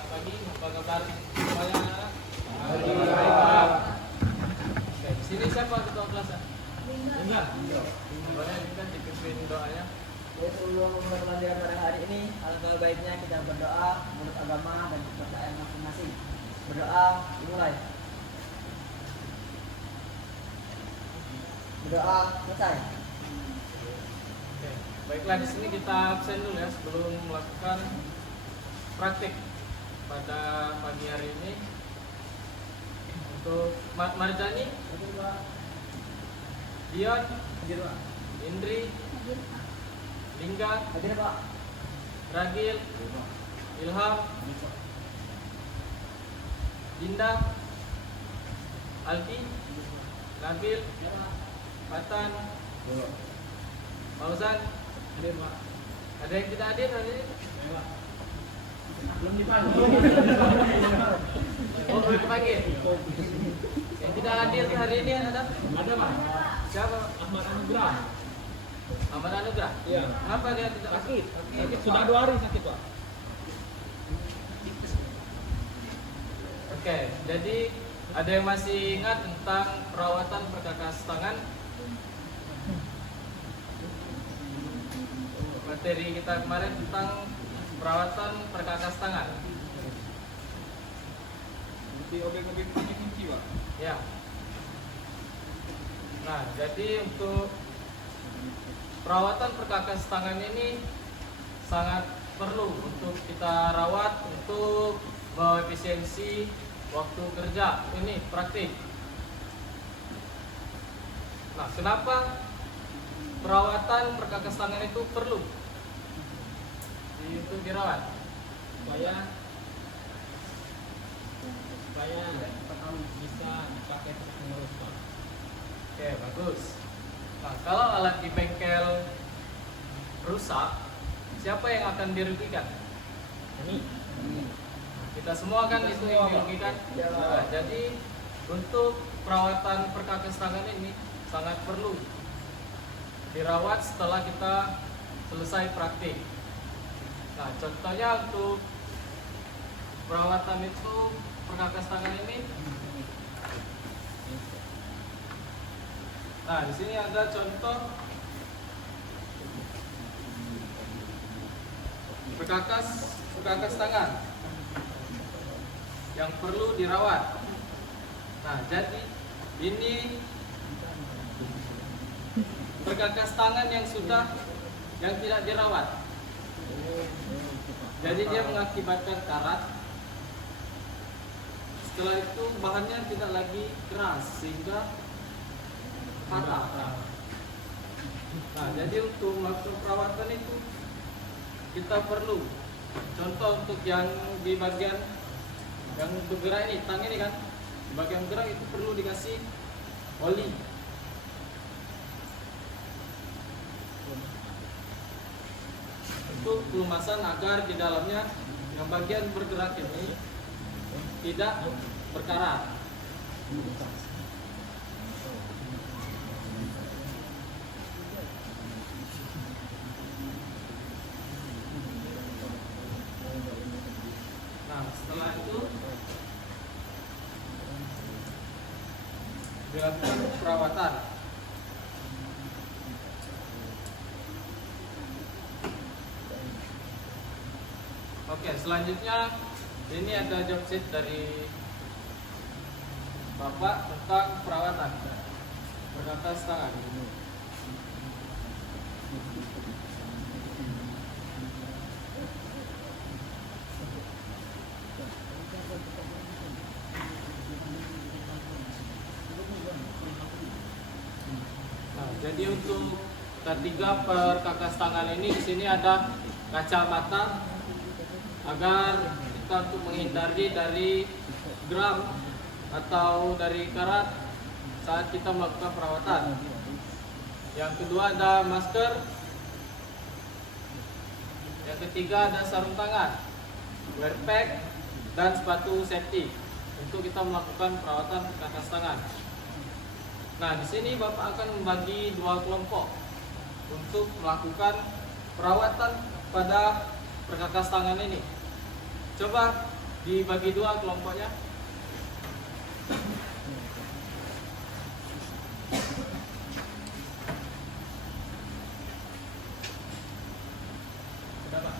selamat pagi. Apa kabar semuanya? Pagi, Pak. Oke, di sini siapa ketua kelasnya? Enggak. Boleh kan dipimpin doanya. Sebelum pembelajaran pada hari ini, alangkah baiknya kita berdoa menurut agama dan kepercayaan masing-masing. Berdoa dimulai. Berdoa selesai. Oke, baiklah di sini kita absen dulu ya sebelum melakukan praktik pada pagi hari ini. Untuk Marjani, Dion, Indri, Lingga, Hadir, Pak. Ragil, Ilham, Dinda, Alfi, Nabil, Patan, Fauzan. Hadir, Pak. Ada yang tidak hadir hari ini? Pak. Belum dipanggil. Oh, belum dipanggil. Yang tidak hadir hari ini ada? Ada, Pak. Siapa? Ahmad Anugrah. Ahmad Anugrah. Iya. Kenapa dia tidak Sakit. Sudah 2 hari sakit, Pak. Oke, jadi ada yang masih ingat tentang perawatan perkakas tangan? Materi kita kemarin tentang perawatan perkakas tangan. Di objek-objek kunci, Pak. Ya. Nah, jadi untuk perawatan perkakas tangan ini sangat perlu untuk kita rawat untuk mengefisiensi waktu kerja. Ini praktik. Nah, kenapa perawatan perkakas tangan itu perlu untuk dirawat? Supaya bisa dipakai terus menerus, Pak. Oke, bagus. Nah, kalau alat di bengkel rusak, siapa yang akan dirugikan? Ini. Kita semua kan itu yang dirugikan. Nah, jadi untuk perawatan perkakas tangan ini sangat perlu dirawat setelah kita selesai praktik. Nah, contohnya untuk perawatan itu perkakas tangan ini. Nah, di sini ada contoh perkakas tangan yang perlu dirawat. Nah, jadi ini perkakas tangan yang tidak dirawat. Jadi dia mengakibatkan karat. Setelah itu bahannya tidak lagi keras sehingga patah. Nah, jadi untuk melakukan perawatan itu kita perlu contoh untuk yang di bagian yang bergerak ini, tang ini kan, di bagian gerak itu perlu dikasih oli. Untuk pelumasan agar di dalamnya yang bagian bergerak ini tidak berkarat. Nah, setelah itu dilakukan perawatan. Oke, selanjutnya ini ada job sheet dari Bapak tentang perawatan perkakas tangan. Nah, jadi untuk ketiga perkakas tangan ini di sini ada kacamata agar kita untuk menghindari dari gram atau dari karat saat kita melakukan perawatan. Yang kedua ada masker. Yang ketiga ada sarung tangan, wear pack, dan sepatu safety untuk kita melakukan perawatan perkakas tangan. Nah, di sini Bapak akan membagi 2 kelompok untuk melakukan perawatan pada perkakas tangan ini. Coba dibagi dua kelompoknya. Sudah, Pak?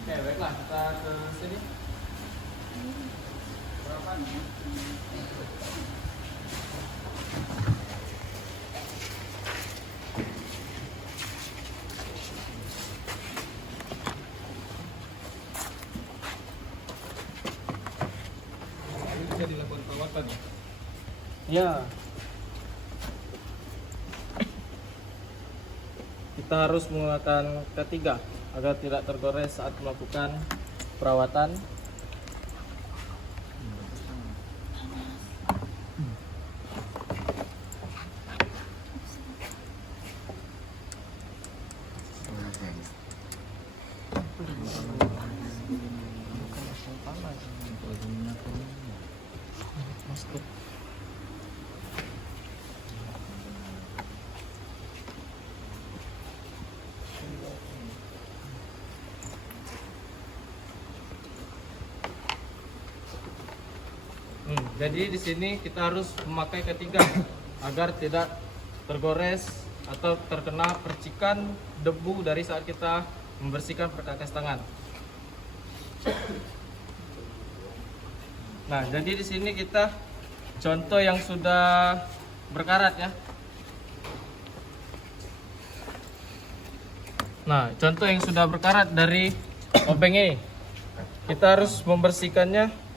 Oke, baiklah kita ke sini. Berapa nih? Ini bisa dilakukan perawatan ya? Ya. Kita harus menggunakan ketiga agar tidak tergores saat melakukan perawatan. Jadi di sini kita harus memakai ketiga agar tidak tergores atau terkena percikan debu dari saat kita membersihkan perkakas tangan. Nah, jadi di sini kita contoh yang sudah berkarat ya. Nah, contoh yang sudah berkarat dari obeng ini, kita harus membersihkannya.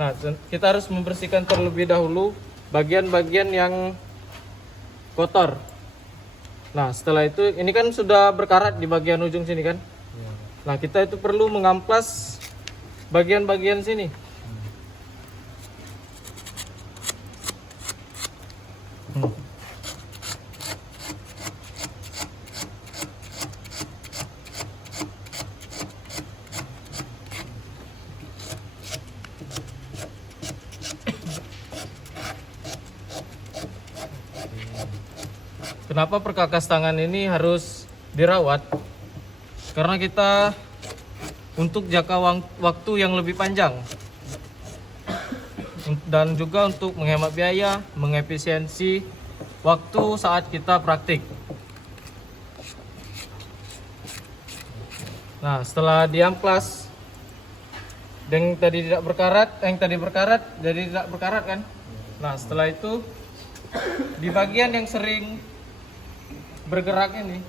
Nah, kita harus membersihkan terlebih dahulu bagian-bagian yang kotor. Nah, setelah itu ini kan sudah berkarat di bagian ujung sini kan. Nah, kita itu perlu mengamplas bagian-bagian sini. Kenapa perkakas tangan ini harus dirawat? Karena kita untuk jangka waktu yang lebih panjang dan juga untuk menghemat biaya, mengefisiensi waktu saat kita praktik. Nah, setelah diamplas yang tadi tidak berkarat, jadi tidak berkarat kan? Nah, setelah itu di bagian yang sering bergerak ini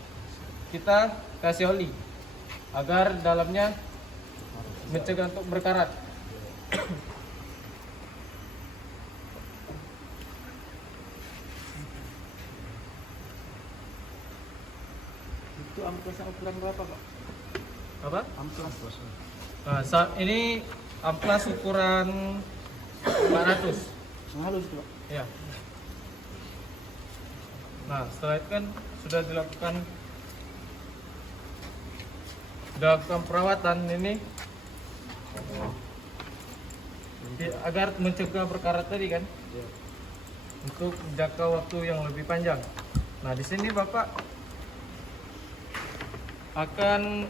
kita kasih oli agar dalamnya mencegah untuk berkarat. Itu amplasnya ukuran berapa, Pak? Apa? Amplas. Nah, saat ini amplas ukuran 400. Halus, Pak. Ya. Nah, setelah itu kan sudah dilakukan perawatan ini agar mencegah berkarat tadi kan, untuk jangka waktu yang lebih panjang. Nah, di sini Bapak akan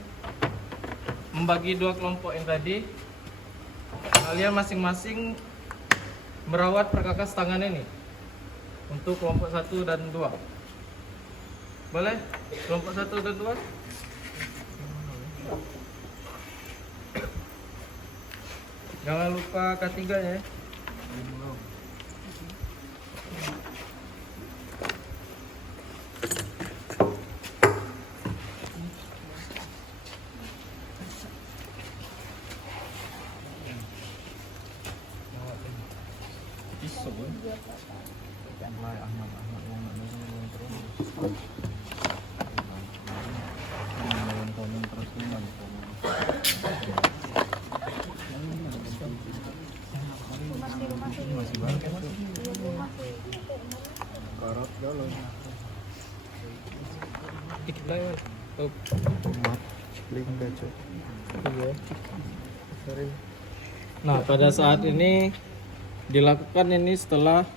membagi dua kelompok yang tadi. Kalian masing-masing merawat perkakas tangan ini untuk kelompok 1 dan 2. Boleh? Kelompok 1 dan 2? Jangan lupa K3 ya. Nah, pada saat ini dilakukan ini setelah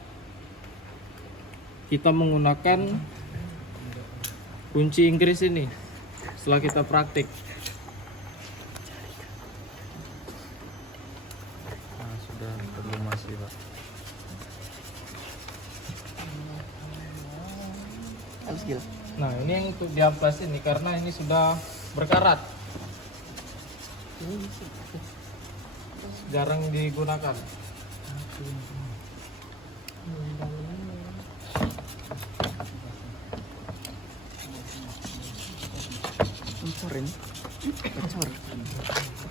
kita menggunakan kunci Inggris ini, setelah kita praktik. Nah, sudah perlu masih Pak. Nah, ini yang untuk di amplas ini karena ini sudah berkarat, jarang digunakan. Bocorin. Bocor.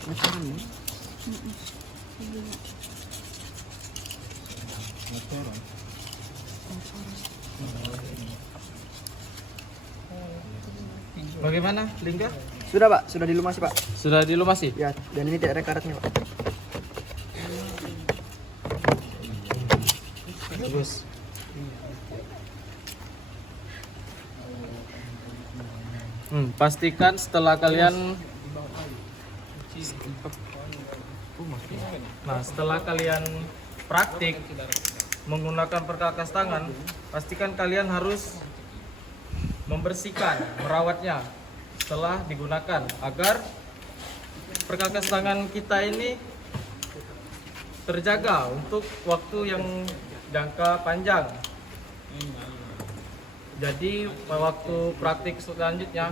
Bocoran nih. Bagaimana, Lingga? Sudah Pak, sudah dilumasi Pak. Sudah dilumasi? Ya, dan ini tidak ada karatnya Pak. Bagus. Pastikan setelah kalian setelah kalian praktik menggunakan perkakas tangan, pastikan kalian harus membersihkan, merawatnya setelah digunakan agar perkakas tangan kita ini terjaga untuk waktu yang jangka panjang. Jadi waktu praktik selanjutnya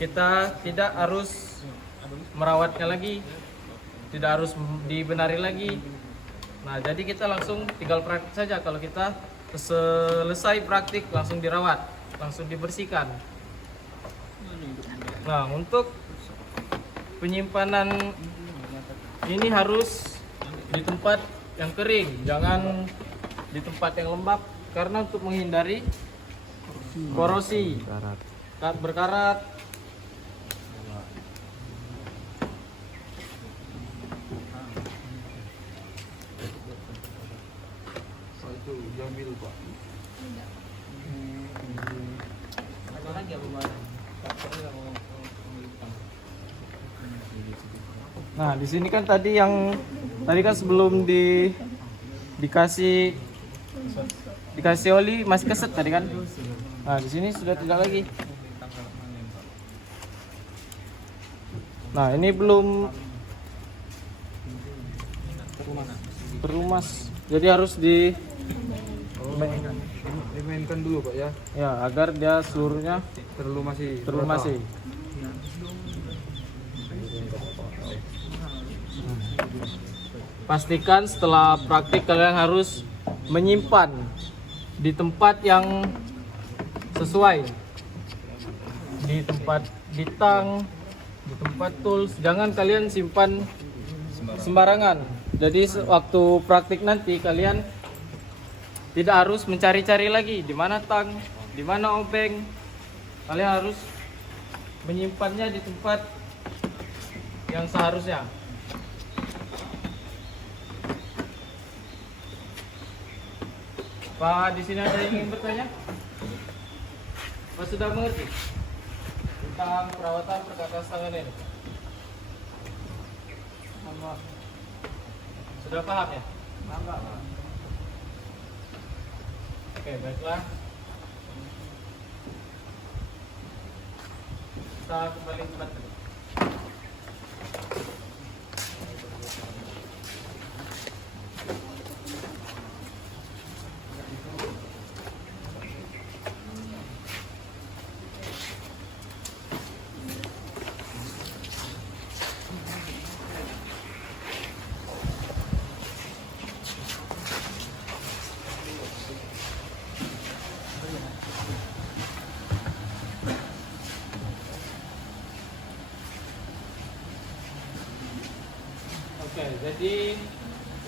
kita tidak harus merawatnya lagi, tidak harus dibenari lagi. Nah, jadi kita langsung tinggal praktik saja. Kalau kita selesai praktik langsung dirawat, langsung dibersihkan. Nah, untuk penyimpanan ini harus di tempat yang kering, jangan di tempat yang lembab karena untuk menghindari korosi, berkarat. Itu diambil Pak. Nah, di sini kan tadi kan sebelum dikasih oli masih keset tadi kan. Nah, di sini sudah tidak lagi. Nah, ini belum berumas. Jadi harus dimainkan dulu Pak ya. ya agar dia seluruhnya terlumasi. Pastikan setelah praktik kalian harus menyimpan di tempat yang sesuai, di tempat tang, di tempat tools. Jangan kalian simpan sembarangan. Jadi waktu praktik nanti kalian tidak harus mencari-cari lagi di mana tang, di mana obeng. Kalian harus menyimpannya di tempat yang seharusnya. Pak, di sini ada yang ingin bertanya? Pak sudah mengerti tentang perawatan perkakas tangan ini? Sudah paham ya? Paham. Oke, baiklah. Kita kembali ke tempat tadi. Oke, jadi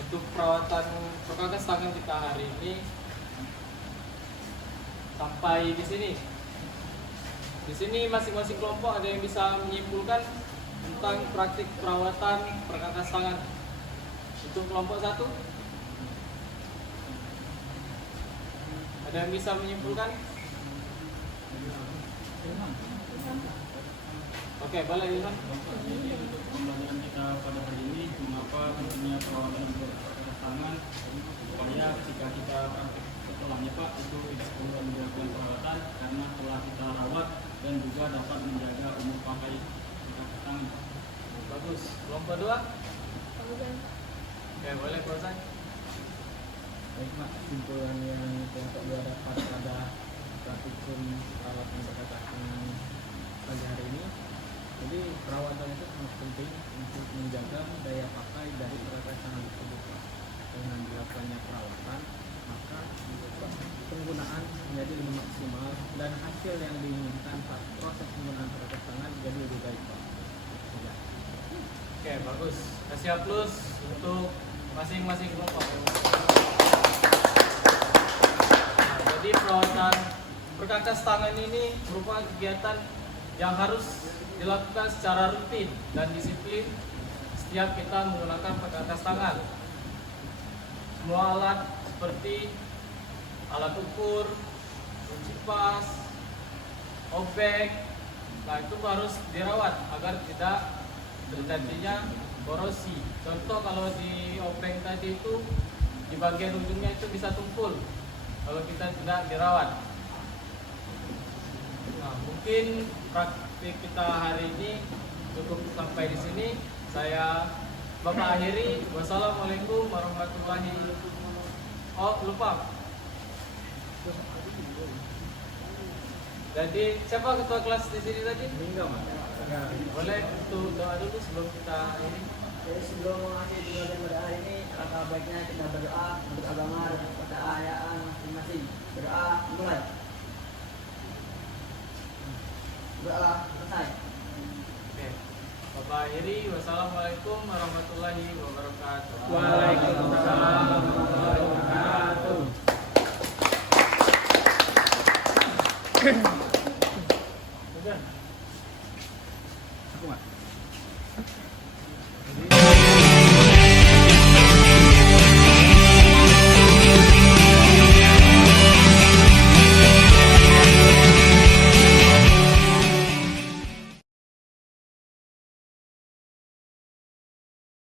untuk perawatan perkakas tangan kita hari ini sampai di sini. Di sini masing-masing kelompok ada yang bisa menyimpulkan tentang praktik perawatan perkakas tangan. Untuk kelompok 1, ada yang bisa menyimpulkan? Oke, boleh Ilham. Jadi untuk pembelajaran kita pada hari ini mengapa pentingnya perawatan perkakas tangan kedua? Oke, boleh Fauzan. Baik Mak, kesimpulan yang kelompok 2 dapat pada praktikum perawatan bercocok tangan pagi hari ini. Jadi perawatan itu sangat penting untuk menjaga daya pakai dari peralatan tangan tersebut, Pak. Dengan dilakukannya perawatan, maka penggunaan menjadi lebih maksimal dan hasil yang diinginkan saat proses penggunaan peralatan tangan jadi lebih baik, Pak. Ya. Oke, bagus. Kasih aplaus untuk masing-masing kelompok. Nah, jadi perawatan perkakas tangan ini merupakan kegiatan yang harus dilakukan secara rutin dan disiplin setiap kita menggunakan perkakas tangan. Semua alat seperti alat ukur, kunci pas, obeng, nah itu harus dirawat agar tidak terjadinya korosi. Contoh kalau di obeng tadi itu di bagian ujungnya itu bisa tumpul kalau kita tidak dirawat. Nah, mungkin praktik kita hari ini cukup sampai di sini. Saya Bapak akhiri. Wassalamualaikum warahmatullahi wabarakatuh. Oh, lupa. Jadi siapa ketua kelas di sini tadi? Enggak, Mak. Boleh untuk doa dulu sebelum kita ini. Jadi sebelum mengakhiri pembelajaran pada hari ini, alangkah baiknya kita berdoa untuk agama dan kepercayaan masing-masing. Berdoa mulai. Berdoa selesai. Oke. Bapak akhiri. Wassalamualaikum warahmatullahi wabarakatuh. Waalaikumsalam warahmatullahi wabarakatuh. Sudah. Aku Mak.